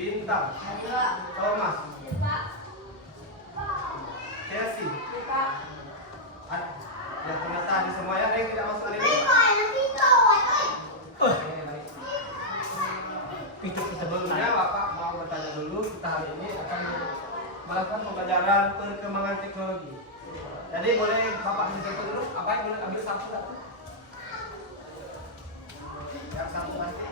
Bintang. Thomas. Chelsea. Ya ternyata di semuanya ada yang tidak masuk hari ini. Sebelumnya Bapak mau bertanya dulu, kita hari ini akan melakukan pembelajaran perkembangan teknologi. Jadi boleh Bapak mencontoh dulu, apa yang boleh ambil satu? Yang satu nanti.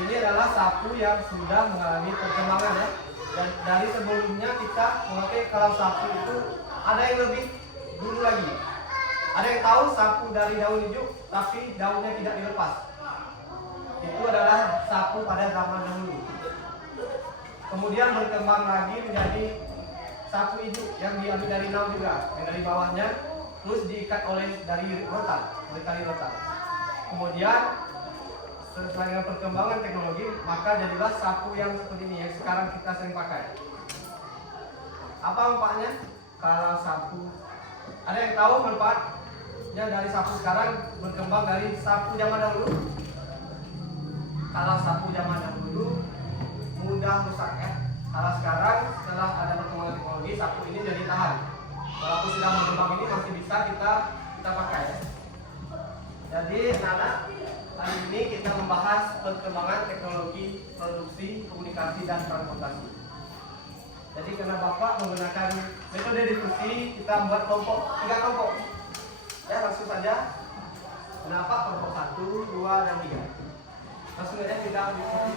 Ini adalah sapu yang sudah mengalami perkembangan ya. Dan dari sebelumnya kita memakai kalau sapu itu ada yang lebih dulu lagi. Ada yang tahu sapu dari daun hijau tapi daunnya tidak dilepas. Itu adalah sapu pada zaman dahulu. Kemudian berkembang lagi menjadi sapu hijau yang diambil dari naun juga, yang dari bawahnya terus diikat dari rotan, oleh tali rotan. Kemudian setelah dengan perkembangan teknologi, maka jadilah sapu yang seperti ini yang sekarang kita sering pakai. Apa manfaatnya? Kalau sapu, ada yang tahu manfaatnya dari sapu sekarang berkembang dari sapu zaman dahulu? Kalau sapu zaman dahulu mudah rusak ya. Kalau sekarang setelah ada perkembangan teknologi, sapu ini jadi tahan. Walaupun sudah berkembang ini masih bisa kita pakai. Jadi anak-anak, hari ini kita membahas perkembangan teknologi produksi, komunikasi, dan transportasi. Jadi karena Bapak menggunakan metode diskusi, kita membuat kelompok, 3 kelompok. Ya, langsung saja. Kenapa kelompok 1, 2, dan 3? Langsung saja kita diskusi.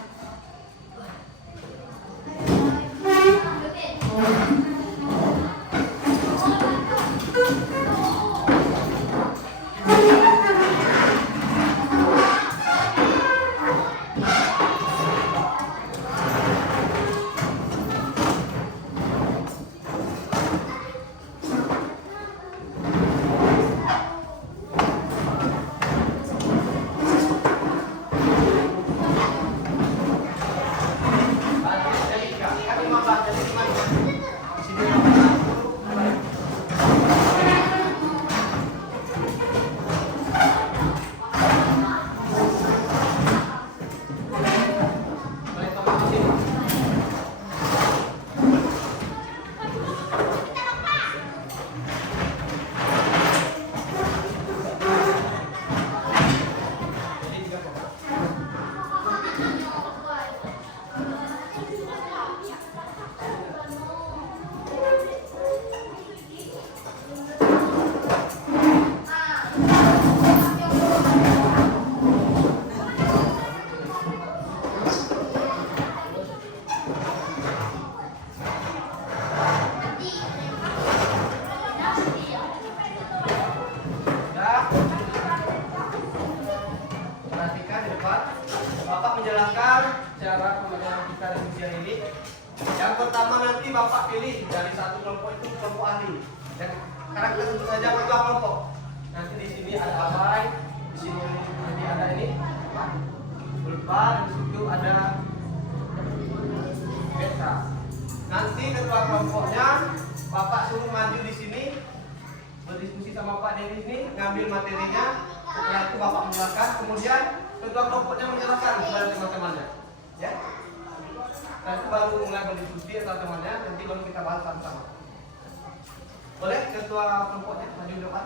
Bapak pilih dari satu kelompok itu kelompok ahli. Dan sekarang kita sebut saja ketua kelompok. Nanti di sini ada abai, di sini nanti ada ini, Ulfa, di situ ada beta. Nanti ketua kelompoknya Bapak suruh maju di sini, berdiskusi sama Pak Denny ini, ngambil materinya. Setelah itu Bapak menjelaskan, kemudian ketua kelompoknya menjelaskan kepada teman-temannya. Ya. Nanti baru mulai berdiskusi atau temannya, nanti baru kita bahas sama-sama. Boleh ketua kelompoknya maju depan?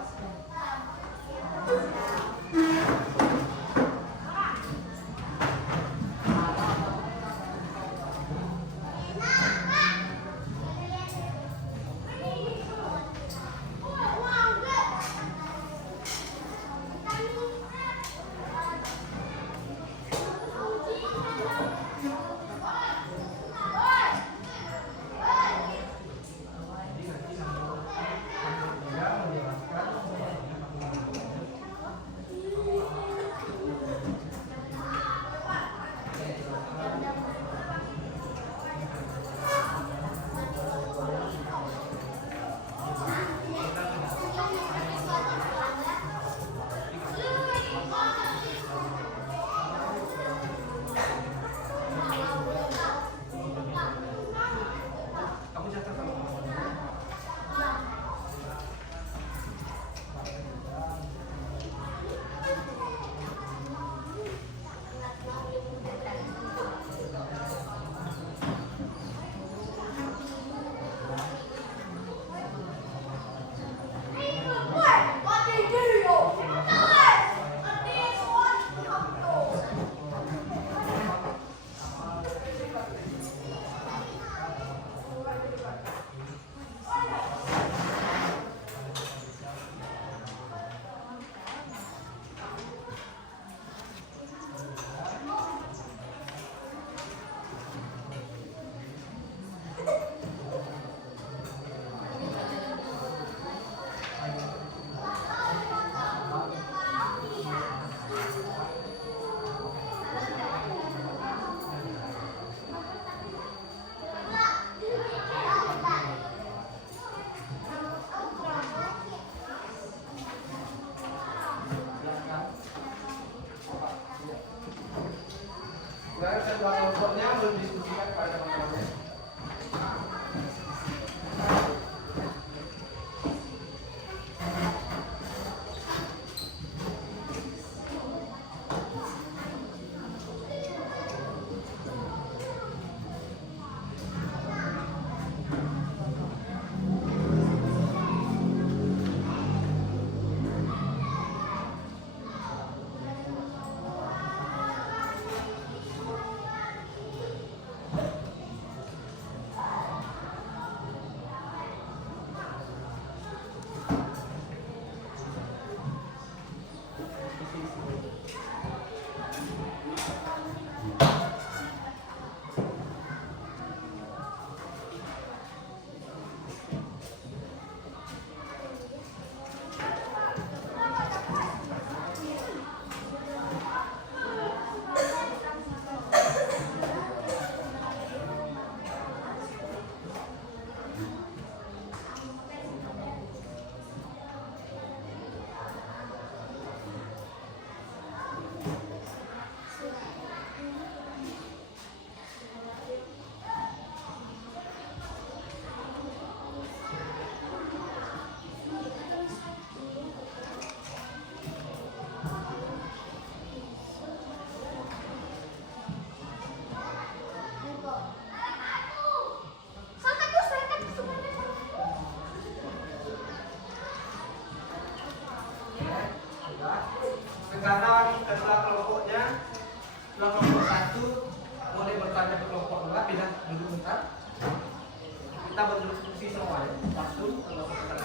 kita berdiskusi semua ya. Langsung ke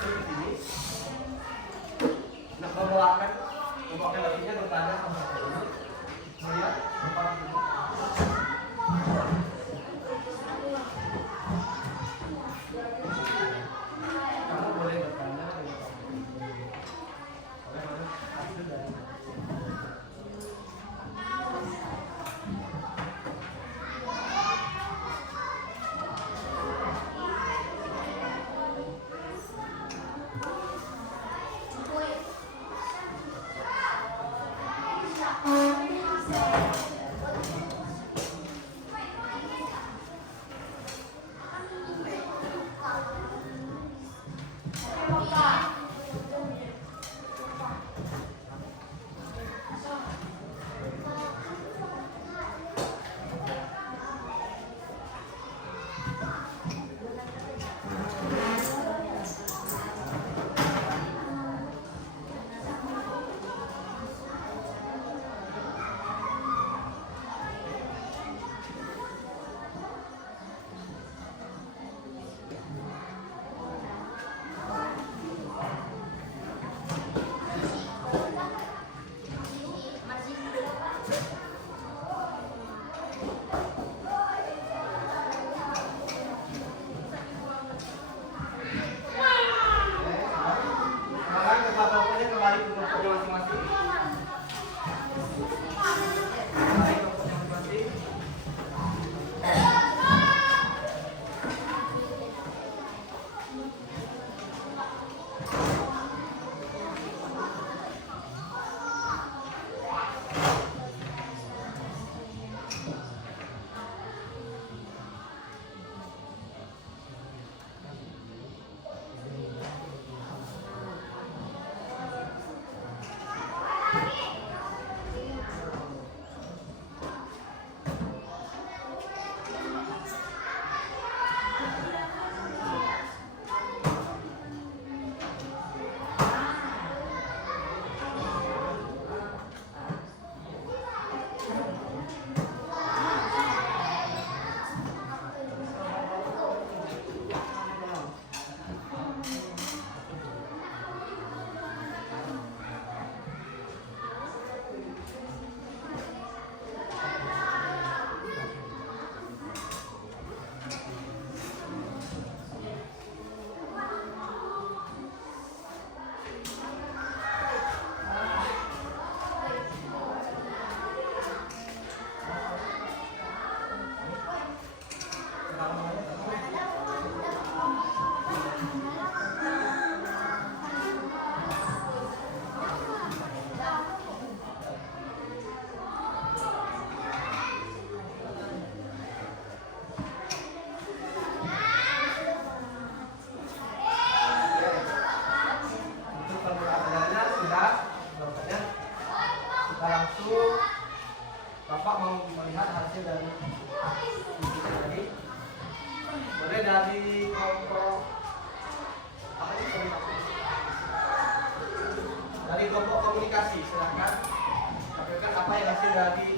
sini. Nah, membawakan lakinya bertanya sama satu ini. Melihat tempat ini. Kamu boleh bertanya dengan oleh mana? Itu dari langsung Bapak mau melihat hasil dari tadi. Boleh dari kelompok apa ini komunikasi? Dari kelompok komunikasi silakan sampaikan apa yang hasil dari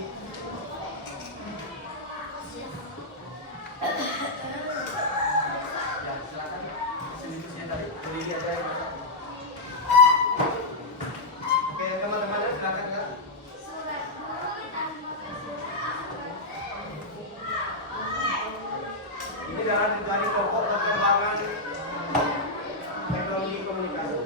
ya silakan hasil diskusinya tadi. Berdiri aja ya. Oke teman-teman silakan kan. Ini dari kelompok perkembangan teknologi komunikasi.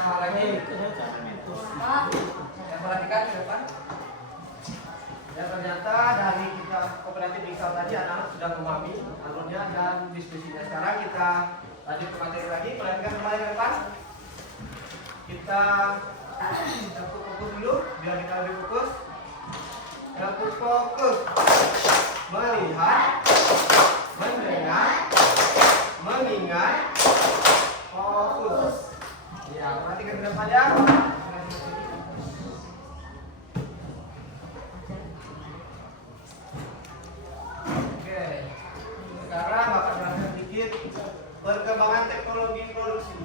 Tambah lagi. Ya, perhatikan ke depan. Ya, ternyata dari kita kooperatif Iksal tadi anak-anak sudah memahami alurnya dan diskusinya. Sekarang kita lanjut ke materi lagi. Perhatikan kembali ke depan. Kita fokus dulu biar kita lebih fokus. Fokus melihat, mendengar, mengingat, fokus. Ya, perhatikan ke depan ya. Oke. Sekarang Bapak jelaskan sedikit perkembangan teknologi produksi.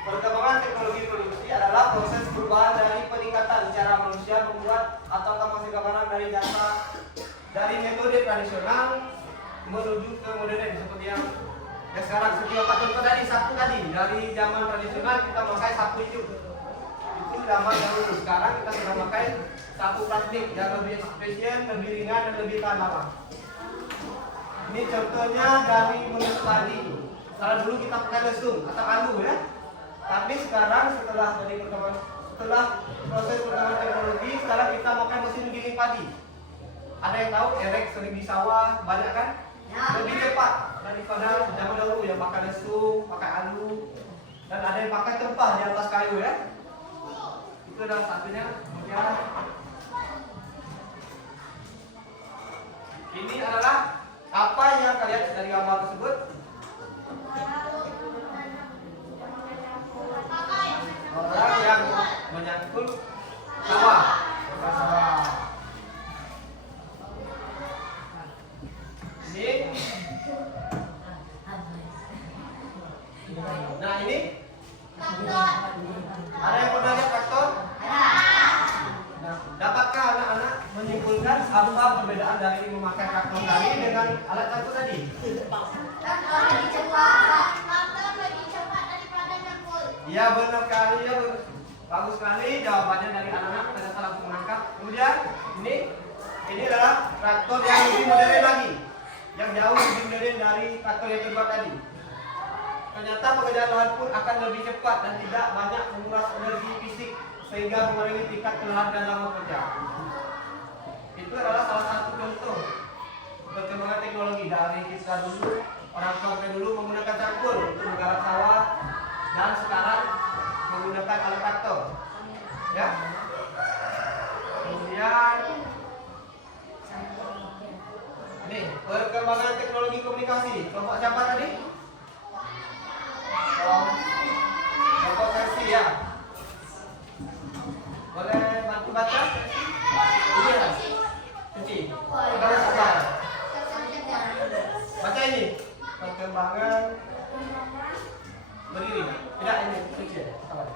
Perkembangan teknologi produksi adalah proses perubahan dari peningkatan cara manusia membuat atau menghasilkan barang dari data dari metode tradisional menuju ke modern seperti yang sekarang. Setiap contoh tadi sapu tadi dari zaman tradisional kita pakai sapu itu zaman dahulu. Sekarang kita sudah pakai sapu plastik yang lebih efisien, lebih ringan dan lebih tahan lama. Ini contohnya dari menusuk tadi. Kalau dulu kita pakai lesung atau kalu ya. Tapi sekarang setelah proses perkembangan teknologi, sekarang kita pakai mesin giling padi. Ada yang tahu erek sering di sawah banyak kan? Lebih cepat daripada zaman dahulu yang pakai lesung, pakai alu, dan ada yang pakai tempah di atas kayu ya. Itu adalah satunya. Kemudian ini adalah apa yang kalian dari gambar tersebut? Orang yang menyangkul sawah. Ini. Nah ini. Ada yang pernah lihat traktor? Nah, dapatkah anak-anak menyimpulkan apa perbedaan dari memakai traktor tadi dengan alat traktor tadi? Traktor lebih cepat. Traktor lebih cepat daripada nyangkul. Iya benar kali ya, bagus sekali jawabannya dari anak-anak. Saya salah menangkap. Kemudian ini adalah traktor yang lebih modern lagi, yang jauh lebih modern dari traktor yang kedua tadi. Ternyata pekerjaan lahan pun akan lebih cepat dan tidak banyak menguras energi fisik sehingga mengurangi tingkat kelelahan dan lama kerja. Itu adalah salah satu contoh perkembangan teknologi dari kita dulu. Orang tua dulu menggunakan cangkul untuk menggarap sawah dan sekarang menggunakan alat traktor. Ya. Kemudian ini perkembangan teknologi komunikasi. Kelompok siapa tadi? Kelompok versi ya. Boleh bantu baca? Iya. Kunci. Baca ini. Perkembangan berdiri. Tidak ini kunci ya. Sabar.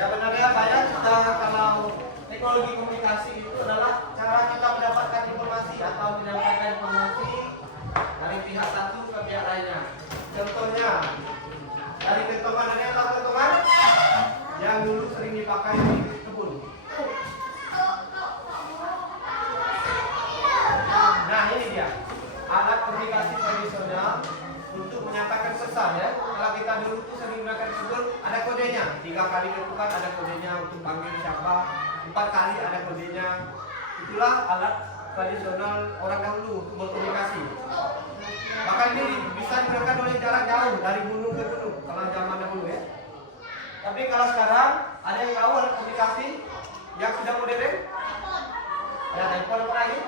Ya benar ya Pak ya, kita kalau teknologi komunikasi itu adalah cara kita mendapatkan informasi atau menyampaikan informasi dari pihak satu ke pihak lainnya. Contohnya dari kentongan, ada yang tahu kentongan yang dulu sering dipakai di kebun. Nah ini dia alat komunikasi tradisional untuk menyampaikan pesan ya. Kalau kita dulu tuh sering menggunakan kebun, ada kodenya. 3 kali ketukan ada kodenya untuk panggil siapa. 4 kali ada kodenya. Itulah alat tradisional orang dahulu untuk berkomunikasi. Bahkan ini bisa digunakan oleh jarak jauh dari gunung ke gunung kalau zaman dahulu ya. Tapi kalau sekarang ada yang tahu alat komunikasi yang sudah modern? Ada telepon apa lagi?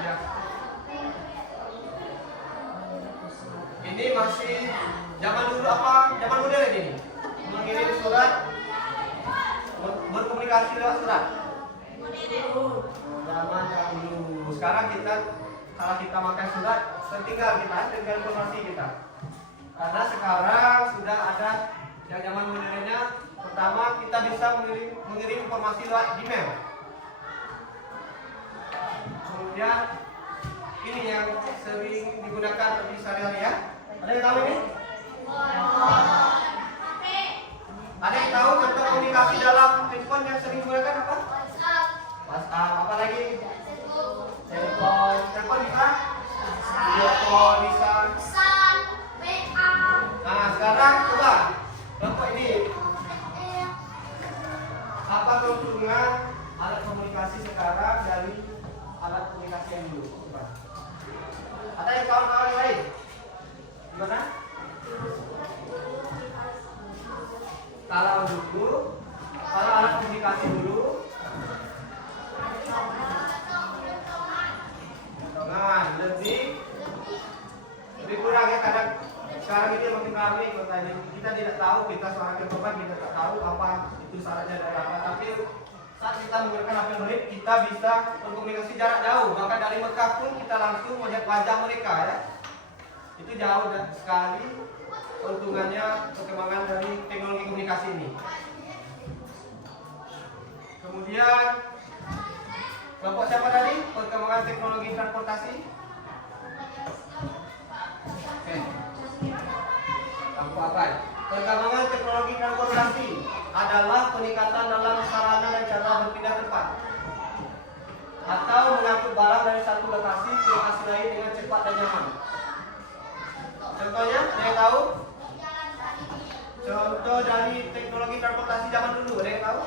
Ya. Ini masih zaman dulu apa? Zaman modern ini. Mengirim surat, berkomunikasi lewat surat. Zaman dahulu. Sekarang kita kalau kita makan surat, tinggal informasi kita. Karena sekarang sudah ada yang zaman modernnya. Pertama kita bisa mengirim informasi lewat email. Kemudian ini yang sering digunakan di sehari-hari ya. Ada yang tahu ini? Ada yang tahu contoh komunikasi dalam telepon yang sering digunakan apa? WhatsApp. Apa lagi? Telepon. Telepon bisa? Video call bisa. Nah sekarang coba contoh ini. Apa keuntungan alat komunikasi sekarang dari alat komunikasi yang dulu? Coba. Ada yang kawan-kawan lain? Gimana? Kalau alat komunikasi dulu, potongan lebih kurang ya kadang. Sekarang ini makin ramai kota ini. Kita tidak tahu, kita seorang korban kita tidak tahu apa itu syaratnya dari apa. Tapi saat kita menggunakan HP Android, kita bisa berkomunikasi jarak jauh. Bahkan dari Mekah pun kita langsung melihat wajah mereka ya. Itu jauh dan sekali keuntungannya perkembangan dari teknologi komunikasi ini. Kemudian kelompok siapa tadi? Perkembangan teknologi transportasi. Oke. Kelompok apa? Perkembangan teknologi transportasi adalah peningkatan dalam sarana dan cara berpindah tempat atau mengangkut barang dari satu lokasi ke lokasi lain dengan cepat dan nyaman. Contohnya, saya tahu? Contoh dari teknologi transportasi zaman dulu, ada yang tahu?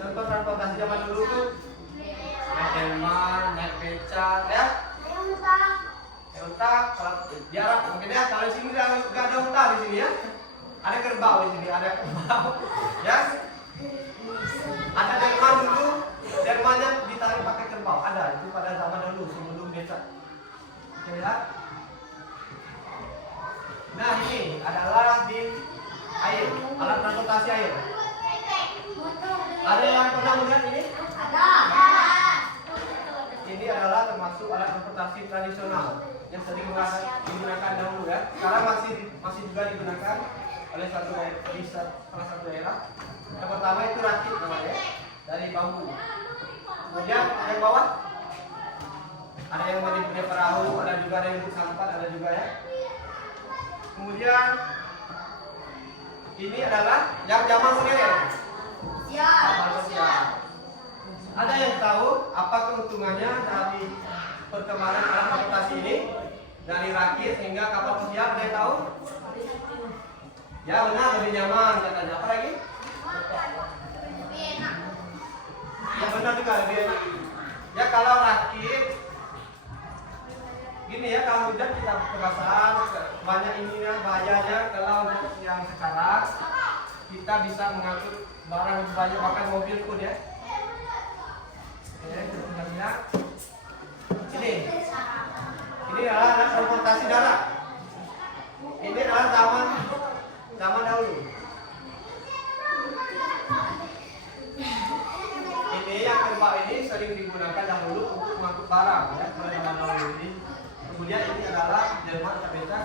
Contoh transportasi zaman dulu tuh naik delman, naik beca, ya? Unta, kalau jarak mungkin ya, kalau di sini nggak ada unta di sini ya, ada kerbau di sini, ada kerbau, ya? Ada delman dulu, delmannya ditarik pakai kerbau, ada itu pada zaman dulu sebelum beca. Oke ya. Nah ini adalah di air, alat transportasi air. Ada yang pernah melihat ini? Ada. Ini adalah termasuk alat transportasi tradisional yang sering digunakan dahulu ya. Sekarang masih juga digunakan oleh salah satu daerah. Yang pertama itu rakit namanya dari bambu. Kemudian yang bawah ada yang punya perahu, ada juga ada yang untuk sampan, ada juga ya. Kemudian ini adalah yang zaman modern. Siap. Ada yang tahu apa keuntungannya dari perkembangan alat transportasi ini dari rakit hingga kapal pesiar? Ada yang tahu? Ya benar, lebih nyaman katanya. Apa lagi? Ya benar juga, lebih enak. Ya kalau rakit gini ya, kalau hujan kita perasaan banyak ininya bahayanya. Kalau yang sekarang kita bisa mengangkut barang lebih banyak, bahkan mobil pun ya. Ini adalah transportasi darat. Ini adalah zaman dahulu. Ini yang kerbau ini sering digunakan dahulu untuk mengangkut barang ya, pada zaman dahulu ini. Kemudian ini adalah delman atau beca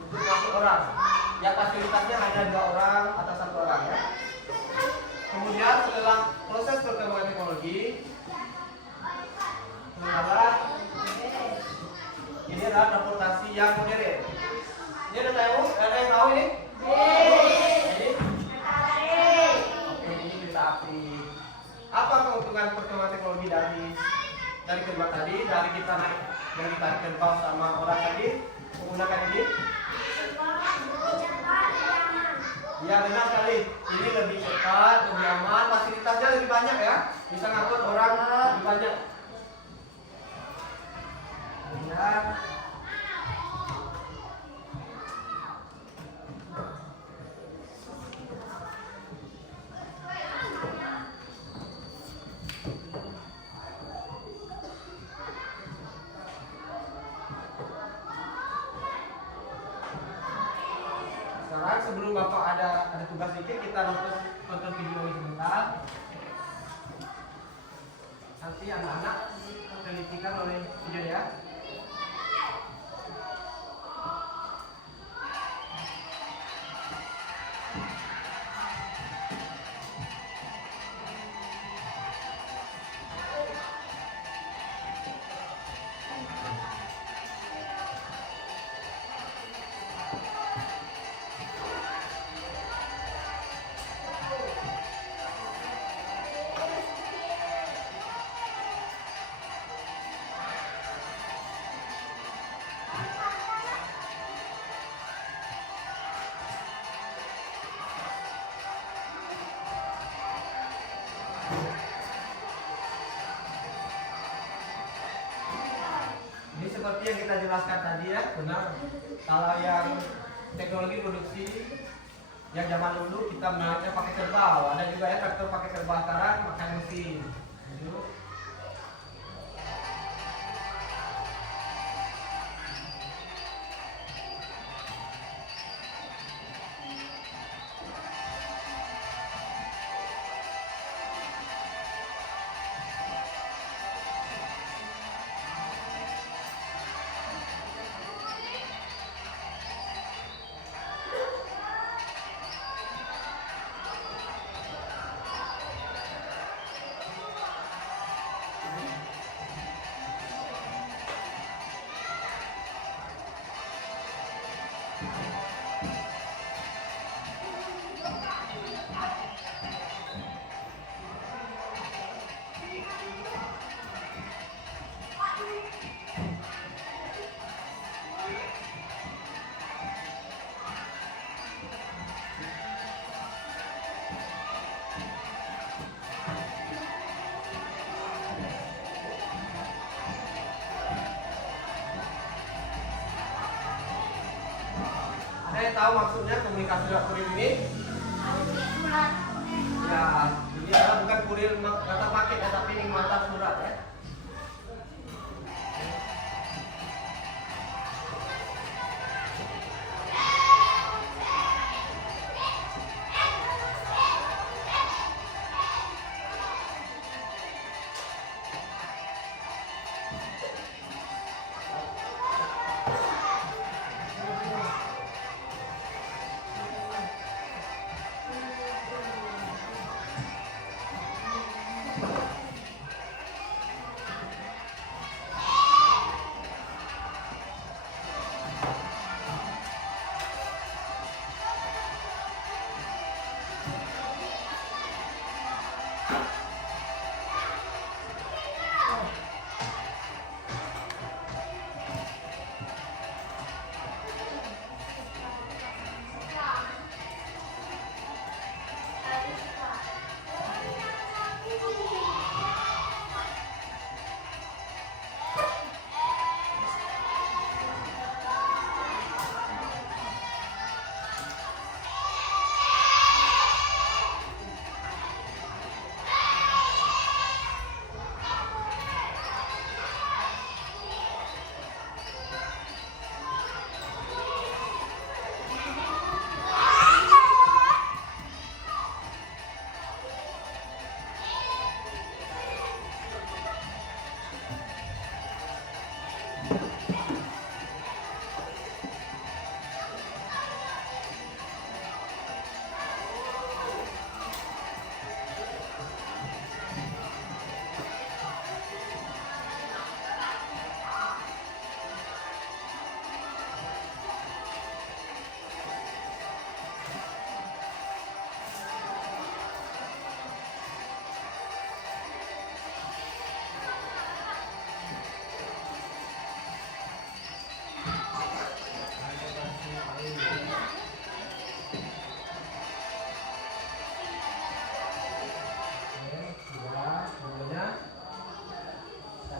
untuk mengangkut orang. Yang fasilitasnya hanya 2 orang atau 1 orang ya. Kemudian setelah proses perkembangan teknologi ini adalah transportasi yang modern. Ini ada yang tahu ini? Ini kereta api. Apa keuntungan perkembangan teknologi dari kedua tadi? Dari kita naik yang ditarik kerbau sama orang tadi menggunakan ini? Ya benar sekali. Ini lebih cepat, lebih aman, fasilitasnya lebih banyak ya. Bisa ngangkut orang lebih banyak. Ya. Sekarang sebelum Bapak ada tugas dikit, kita nonton video ini sebentar. Nanti anak-anak telitikan oleh video ya. seperti yang kita jelaskan tadi ya, benar. Kalau yang teknologi produksi yang zaman dulu kita menggunakan pakai kerbau, ada juga ya traktor pakai kerbau, sekarang pakai mesin. Gitu. Ada yang tahu maksudnya komunikasi lewat kurir ini? Ya, ini adalah bukan kurir kata paket ya, tapi ini mata surat ya.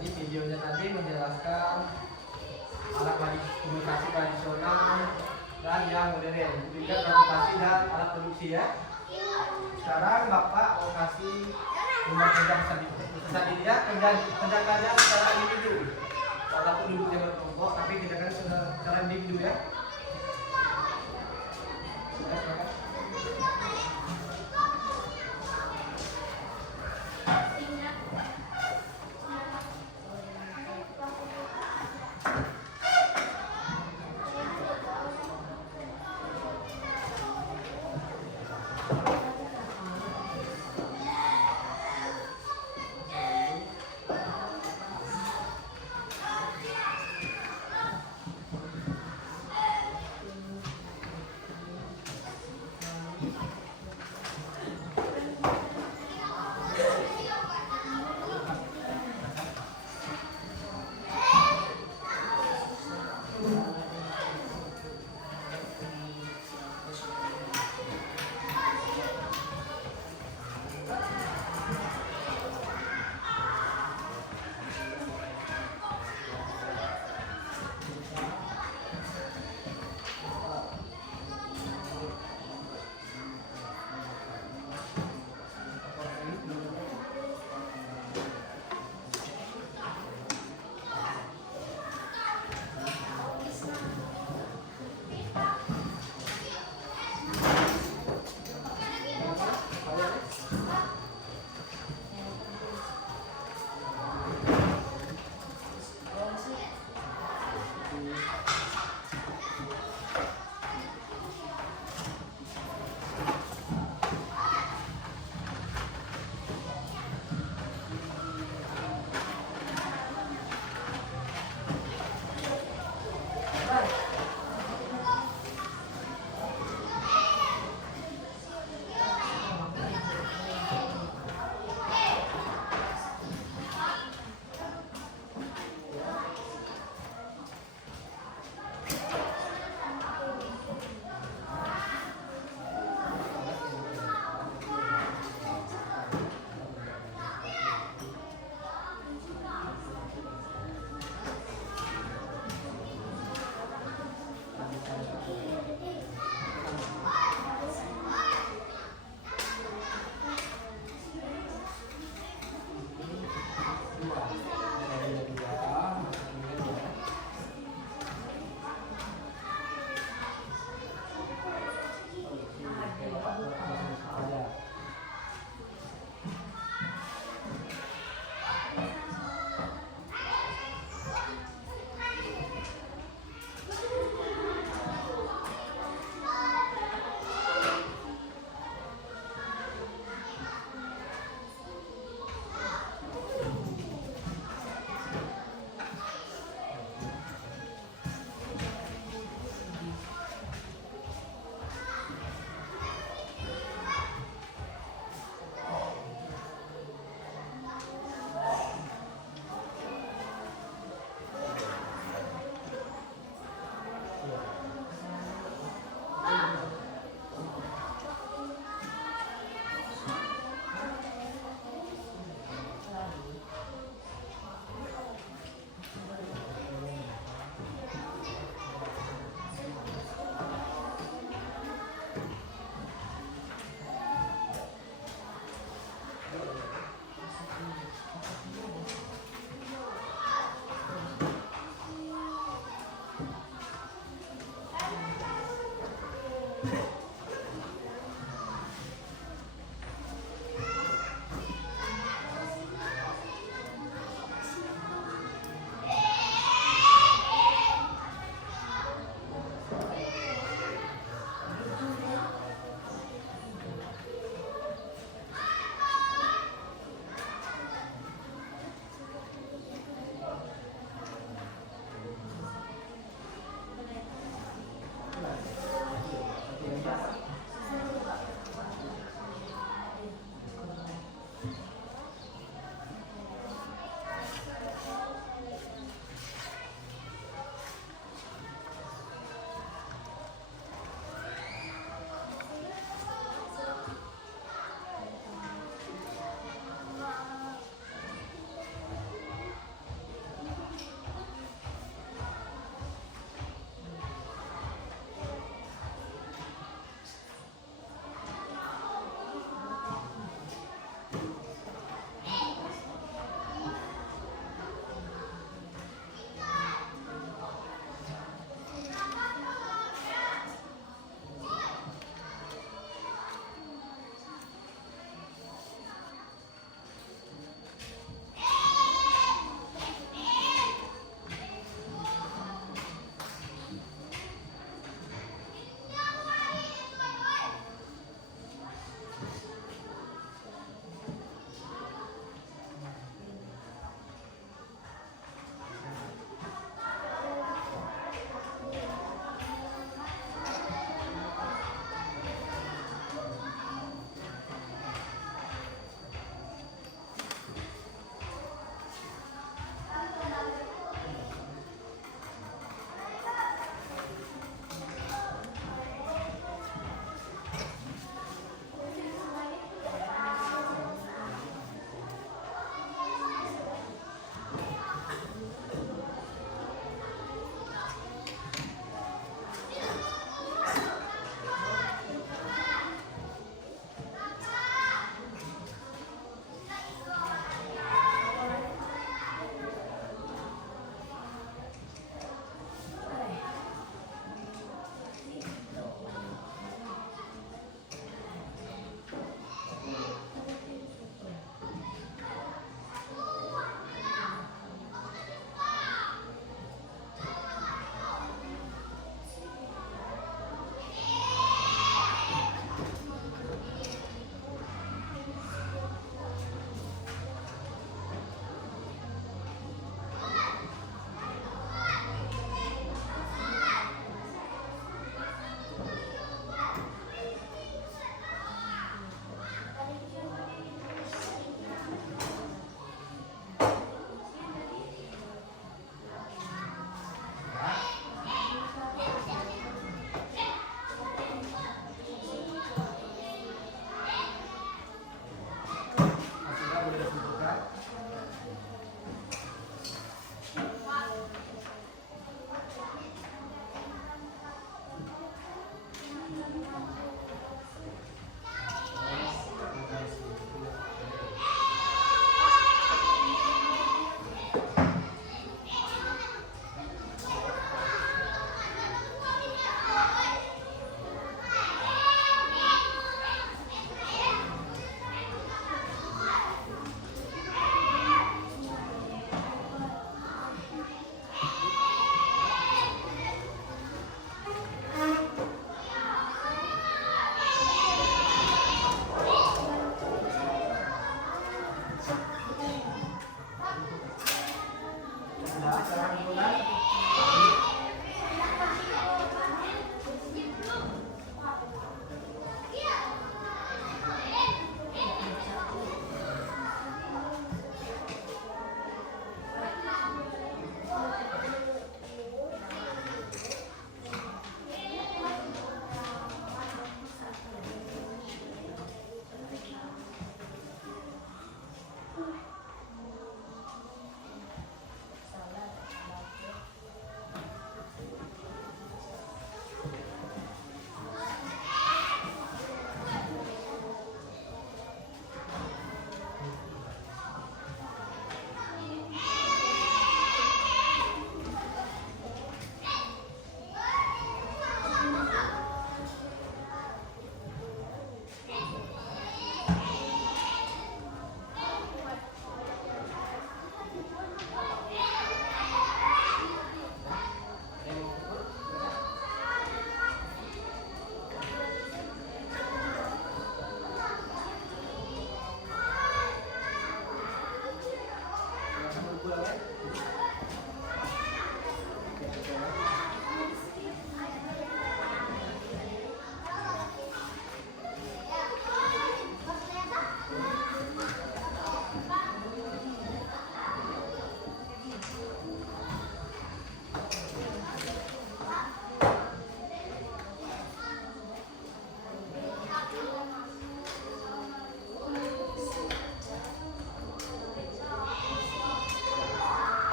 Videonya tadi menjelaskan alat komunikasi tradisional dan yang modern, juga transportasi dan alat produksi ya. Sekarang Bapak mau kasih rumah kerja pesan ini ya, kerjakannya secara individu. Walaupun duduknya berkelompok, tapi kerjakan secara individu ya.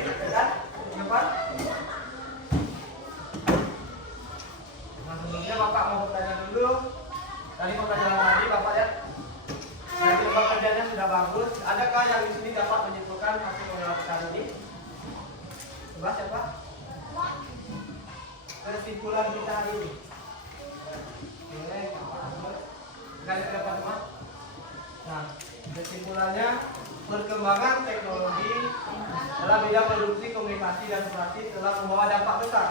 tadi, kan? Cepat. Nah, sebelumnya Bapak mau bertanya dulu. Tadi pembelajaran tadi Bapak ya. Nah, coba kerjanya sudah bagus. Adakah yang di sini dapat menyimpulkan hasil pengamatan ini? Coba siapa? Kesimpulan kita hari ini. Boleh, sekali ke depan semua. Nah, kesimpulannya perkembangan teknologi dalam bidang produksi, komunikasi dan operasi telah membawa dampak besar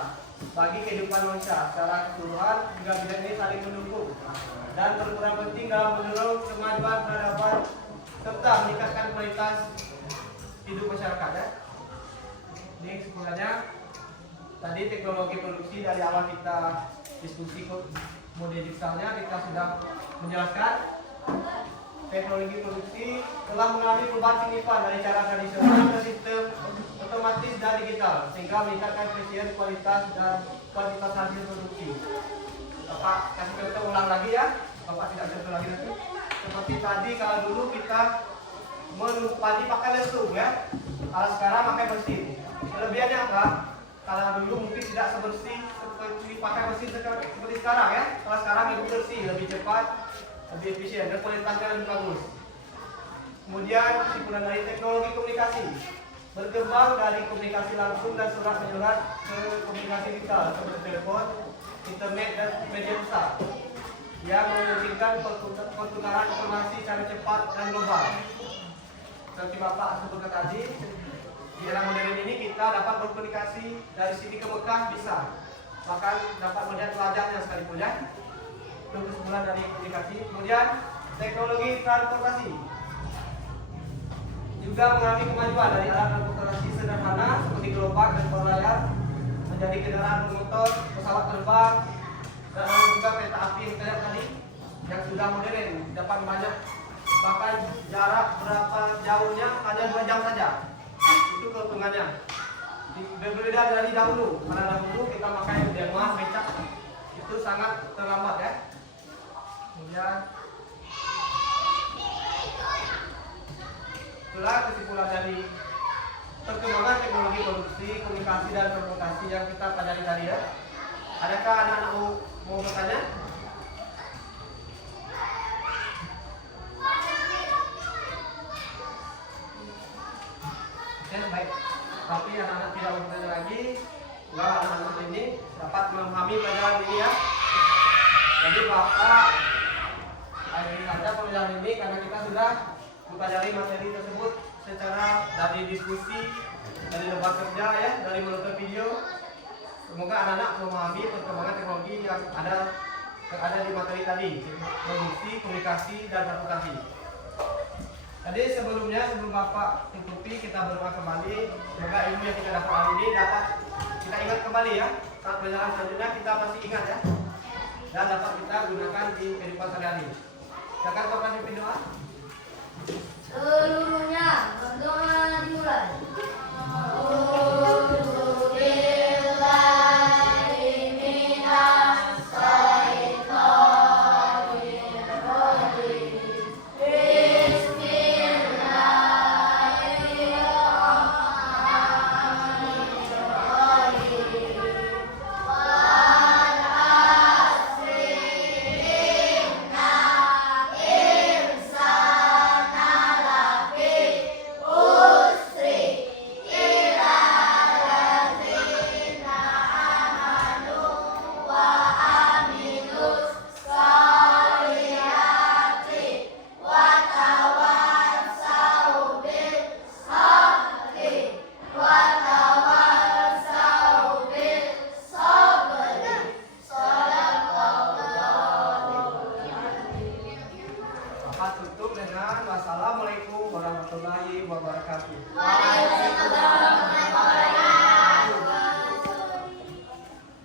bagi kehidupan manusia secara keseluruhan, juga bidang ini saling mendukung dan berperan penting dalam mendorong kemajuan peradaban serta meningkatkan kualitas hidup masyarakat ya. Ini kesimpulannya. Tadi teknologi produksi dari awal kita diskusi ke mode digitalnya kita sudah menjelaskan teknologi produksi telah mengalami perubahan signifikan dari cara tradisional ke sistem otomatis dan digital sehingga meningkatkan efisiensi kualitas dan kuantitas hasil produksi. Bapak kasih contoh ulang lagi ya. Bapak tidak contoh lagi nanti. Seperti tadi kalau dulu kita menumpuk padi pakai lesung ya. Kalau sekarang pakai mesin. Kelebihannya apa? Kalau dulu mungkin tidak sebersih seperti pakai mesin seperti sekarang ya. Kalau sekarang lebih bersih, lebih cepat, lebih efisien dan kualitasnya lebih bagus. Kemudian kesimpulan dari teknologi komunikasi berkembang dari komunikasi langsung dan surat menyurat ke komunikasi digital seperti telepon, internet dan media besar yang memungkinkan pertukaran informasi secara cepat dan global. Seperti Bapak sebutkan tadi, di era modern ini kita dapat berkomunikasi dari sini ke Mekah bisa, bahkan dapat melihat wajahnya sekalipun ya. Itu kesimpulan dari komunikasi. Kemudian teknologi transportasi juga mengalami kemajuan dari alat transportasi sederhana seperti gerobak dan berlayar menjadi kendaraan bermotor, pesawat terbang, dan ada juga kereta api yang kita lihat tadi yang sudah modern, dapat banyak, bahkan jarak berapa jauhnya hanya 2 jam saja. Itu keuntungannya. Berbeda dari dahulu, karena dahulu kita pakai demah, becak, itu sangat terlambat ya. Kemudian itulah kesimpulan dari perkembangan teknologi produksi, komunikasi dan transportasi yang kita pelajari tadi ya. Adakah anak-anak mau bertanya? Oke, baik. Tapi anak-anak tidak bertanya lagi, semoga anak-anak ini dapat memahami pelajaran ini ya. Jadi Bapak akhiri saja pelajaran ini karena kita sudah mempelajari materi tersebut secara dari diskusi, dari lembaga kerja ya, dari menonton video. Semoga anak-anak memahami perkembangan teknologi yang ada di materi tadi, produksi, komunikasi, dan transportasi. Tadi sebelum Bapak tutupi, kita berdoa kembali. Semoga ilmu yang kita dapat hari ini dapat kita ingat kembali ya. Saat pelajaran selanjutnya kita masih ingat ya, dan dapat kita gunakan di kehidupan sehari-hari. Silakan Bapak pimpin doa.